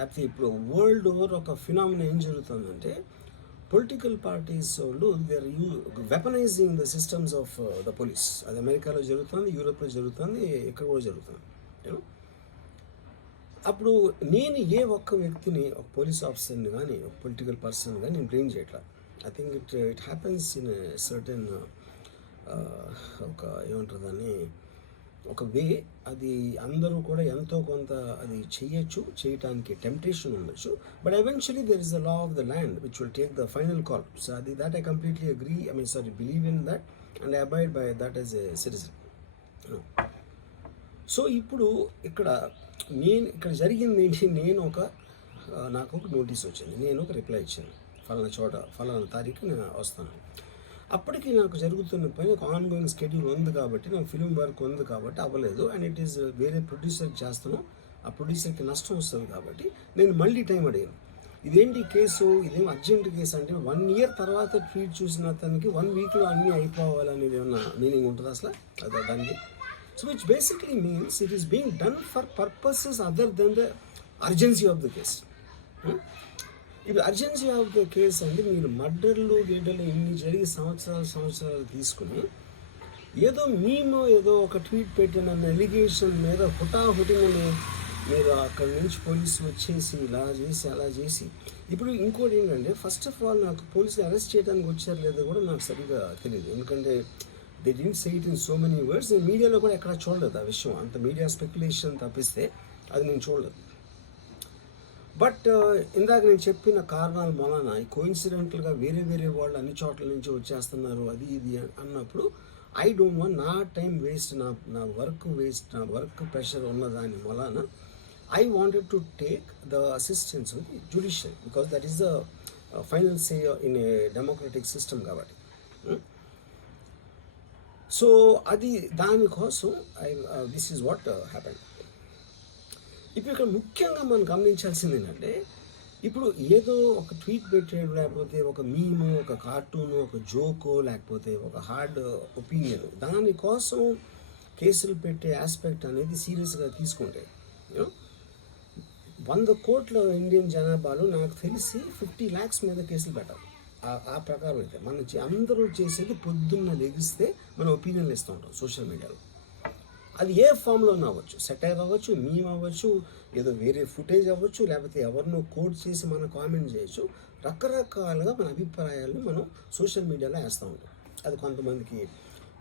లేకపోతే ఇప్పుడు world over ఒక ఫినామినా ఏం జరుగుతుందంటే పొలిటికల్ పార్టీస్ వాళ్ళు they are weaponizing the systems of the police. అది అమెరికాలో జరుగుతుంది, యూరోప్లో జరుగుతుంది, ఇక్కడ కూడా జరుగుతుంది. యూనో అప్పుడు నేను ఏ ఒక్క వ్యక్తిని, ఒక పోలీస్ ఆఫీసర్ని కానీ ఒక పొలిటికల్ పర్సన్ కానీ నేను బ్లేమ్ చేయట్లా. I think it happens in certain ఒక ఏమంటారు దాన్ని, ఒక వే. అది అందరూ కూడా ఎంతో కొంత అది చేయటానికి టెంప్టేషన్ ఉండొచ్చు. But eventually there is the law of the land which will take the final call. So అది that I completely agree, believe in that and I abide by that as a citizen. So ఇప్పుడు ఇక్కడ జరిగింది ఏంటి, నాకు ఒక notice వచ్చింది, నేను ఒక రిప్లై ఇచ్చాను, ఫలానా తారీఖు నేను వస్తాను. అప్పటికి నాకు జరుగుతున్న పని ఒక ఆన్గోయింగ్ స్కెడ్యూల్ ఉంది కాబట్టి, నాకు ఫిల్మ్ వర్క్ ఉంది కాబట్టి అవ్వలేదు. అండ్ ఇట్ ఈస్ వేరే ప్రొడ్యూసర్కి చేస్తాను, ఆ ప్రొడ్యూసర్కి నష్టం వస్తుంది కాబట్టి నేను మళ్ళీ టైం అడిగాను. ఇదేంటి కేసు, ఇదేం అర్జెంట్ కేసు అంటే 1 year తర్వాత ట్వీట్ చూసిన అతనికి 1 weekలో అన్నీ అయిపోవాలనేది ఏమన్నా మీనింగ్ ఉంటుంది అసలు దానికి? So which basically means it is being done for purposes other than the urgency of the case. ఇప్పుడు అర్జెన్సీ ఆఫ్ ద కేస్ అంటే మీరు మర్డర్లు ఇన్ని జరిగి సంవత్సరాలు తీసుకుని ఏదో ఒక ట్వీట్ పెట్టిన ఎలిగేషన్ మీద హుటాహుటిని మీరు అక్కడి నుంచి పోలీసులు వచ్చేసి ఇలా చేసి అలా చేసి. ఇప్పుడు ఇంకోటి ఏంటంటే, ఫస్ట్ ఆఫ్ ఆల్ నాకు పోలీసులు అరెస్ట్ చేయడానికి వచ్చారు లేదో కూడా నాకు సరిగ్గా తెలియదు. ఎందుకంటే they didn't say it in so many words. నేను మీడియాలో కూడా ఎక్కడ చూడలేదు ఆ విషయం, అంత మీడియా స్పెక్యులేషన్ తప్పిస్తే అది నేను చూడలేదు. బట్ ఇందాక నేను చెప్పిన కారణాల వలన కోయిన్సిడెంటల్గా వేరే వాళ్ళు అన్ని చోట్ల నుంచి వచ్చేస్తున్నారు అది ఇది అన్నప్పుడు ఐ డోంట్ వాంట్ నా టైం వేస్ట్, నా వర్క్ వేస్ట్, నా వర్క్ ప్రెషర్ ఉన్నదాని వలన I wanted to take the assistance with judicial because that is the final say in a democratic system కాబట్టి. సో అది దానికోసం దిస్ ఈజ్ వాట్ హ్యాపెన్. ఇప్పుడు ఇక్కడ ముఖ్యంగా మనం గమనించాల్సింది ఏంటంటే, ఇప్పుడు ఏదో ఒక ట్వీట్ పెట్టాడు, లేకపోతే ఒక మీము, ఒక కార్టూను, ఒక జోకో, లేకపోతే ఒక హార్డ్ ఒపీనియన్, దానికోసం కేసులు పెట్టే ఆస్పెక్ట్ అనేది సీరియస్గా తీసుకుంటే 100 కోట్ల ఇండియన్ జనాభాలో నాకు తెలిసి 50 lakhs మీద కేసులు పెట్టాలి. ఆ ప్రకారం అయితే అందరూ చేసేది పొద్దున్న లెగిస్తే మనం ఒపీనియన్లు ఇస్తూ ఉంటాం సోషల్ మీడియాలో. అది ఏ ఫామ్లో అవ్వచ్చు, సెటైర్ అవ్వచ్చు, మీమ్ అవ్వచ్చు, ఏదో వేరే ఫుటేజ్ అవ్వచ్చు, లేకపోతే ఎవరినో కోట్ చేసి మనం కామెంట్ చేయొచ్చు. రకరకాలుగా మన అభిప్రాయాలను మనం సోషల్ మీడియాలో వేస్తూ ఉంటాం. అది కొంతమందికి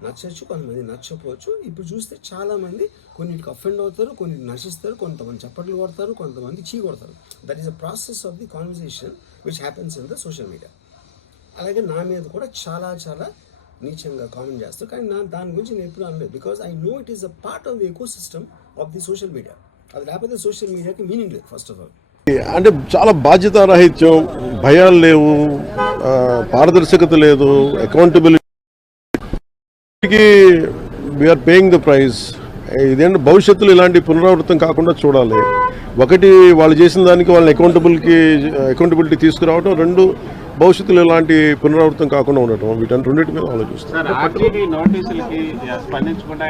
నచ్చచ్చు, కొంతమంది నచ్చకపోవచ్చు. ఇప్పుడు చూస్తే చాలామంది కొన్నిటికి అఫెండ్ అవుతారు, కొన్నిటికి నశిస్తారు, కొంతమంది చప్పట్లు కొడతారు, కొంతమంది చీ కొడతారు. That is a process of the conversation which happens in the social media. అలాగే నా మీద కూడా చాలా నీచంగా కామెంట్ చేస్తారు, కానీ దాని గురించి నేను ఎప్పుడు అనలేదు. Because I know it is a part of the eco system of the social media. అది లేకపోతే సోషల్ మీడియాకి మీనింగ్ లేదు ఫస్ట్ ఆఫ్ ఆల్. అంటే చాలా బాధ్యతారాహిత్యం, భయాలు లేవు, పారదర్శకత లేదు, అకౌంటబిలిటీకి వీఆర్ పేయింగ్ ద ప్రైస్. ఇదేంటి భవిష్యత్తులో ఇలాంటి పునరావృతం కాకుండా చూడాలి. ఒకటి, వాళ్ళు చేసిన దానికి వాళ్ళని అకౌంటబిలిటీ తీసుకురావడం, 2 భవిష్యత్తులో ఇలాంటి పునరావృతం కాకుండా ఉండటం, రెండింటి మీద ఆలోచిస్తారు. నోటీసులకి స్పందించకుండా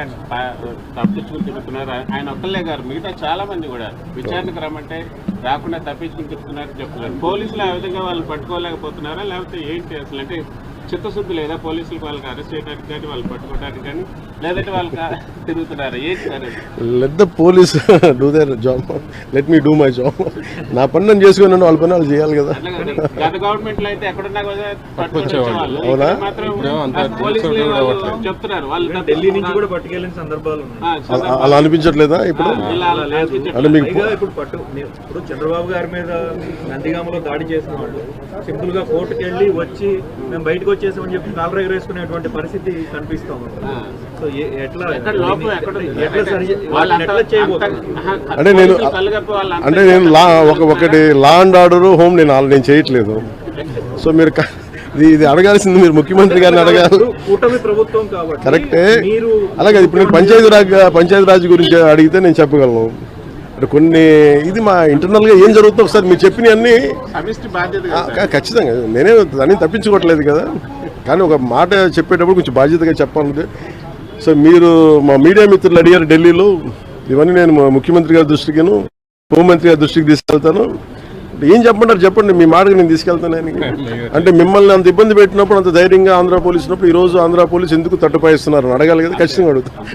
తప్పించుకుని తిరుగుతున్నారు ఆయన ఒక్కళ్ళే గారు, మిగతా చాలా మంది కూడా విచారణకు రమ్మంటే రాకుండా తప్పించుకుని తిరుగుతున్నారు చెప్తున్నారు. పోలీసులు ఆ విధంగా వాళ్ళు పట్టుకోలేకపోతున్నారా, లేకపోతే ఏంటి అసలు? అంటే చిత్తశుద్ధి లేదా పోలీసులకు వాళ్ళకి అరెస్ట్ చేయడానికి కానీ వాళ్ళు పట్టుకోవడానికి కానీ, లేదంటే వాళ్ళు తిరుగుతున్నారా, ఏంటి sir? Let the police do their job, let me do my job. నా పని నేను చేసుకున్నాను, వాళ్ళ పని వాళ్ళు చేయాలి కదా. గత గవర్నమెంట్ లో అయితే ఎక్కడున్నా చెప్తున్నారు వాళ్ళు ఢిల్లీ నుంచి కూడా పట్టుకెళ్ళిన సందర్భాలు అలా అనిపించట్లేదా ఇప్పుడు? అంటే మీకు ఇప్పుడు చంద్రబాబు గారి మీద నందిగామలో దాడి చేసిన వాళ్ళు సింపుల్ గా కోర్టుకు వెళ్ళి వచ్చి మేము బయటకు వచ్చేసామని చెప్పి కాలర్ ఎగరేసుకునేటువంటి పరిస్థితి కనిపిస్తాం. సో అంటే నేను ఒకటి లా అండ్ ఆర్డర్ హోమ్ నేను చేయట్లేదు. సో మీరు ఇది అడగాల్సింది మీరు ముఖ్యమంత్రి గారిని అడగాలి. కూటమి ప్రభుత్వం కాబట్టి కరెక్టే. అలాగే ఇప్పుడు నేను పంచాయతీరాజ్ గురించి అడిగితే నేను చెప్పగలను. కొన్ని ఇది మా ఇంటర్నల్గా ఏం జరుగుతుందో ఒకసారి మీరు చెప్పినవన్నీ ఖచ్చితంగా నేనే దాన్ని తప్పించుకోవట్లేదు కదా, కానీ ఒక మాట చెప్పేటప్పుడు కొంచెం బాధ్యతగా చెప్పాలంటే. సో మీరు మా మీడియా మిత్రులు అడిగారు ఢిల్లీలో, ఇవన్నీ నేను ముఖ్యమంత్రి గారి దృష్టికిను హోంమంత్రి గారి దృష్టికి తీసుకెళ్తాను. ఏం చెప్పంటారు చెప్పండి, మీ మాటకు నేను తీసుకెళ్తాను ఆయనకి. అంటే మిమ్మల్ని అంత ఇబ్బంది పెట్టినప్పుడు, అంత ధైర్యంగా ఆంధ్ర పోలీసు ఉన్నప్పుడు, ఈ రోజు ఆంధ్ర పోలీసు ఎందుకు తట్టుపాయిస్తున్నారు అడగాలి కదా, ఖచ్చితంగా అడుగుతాను.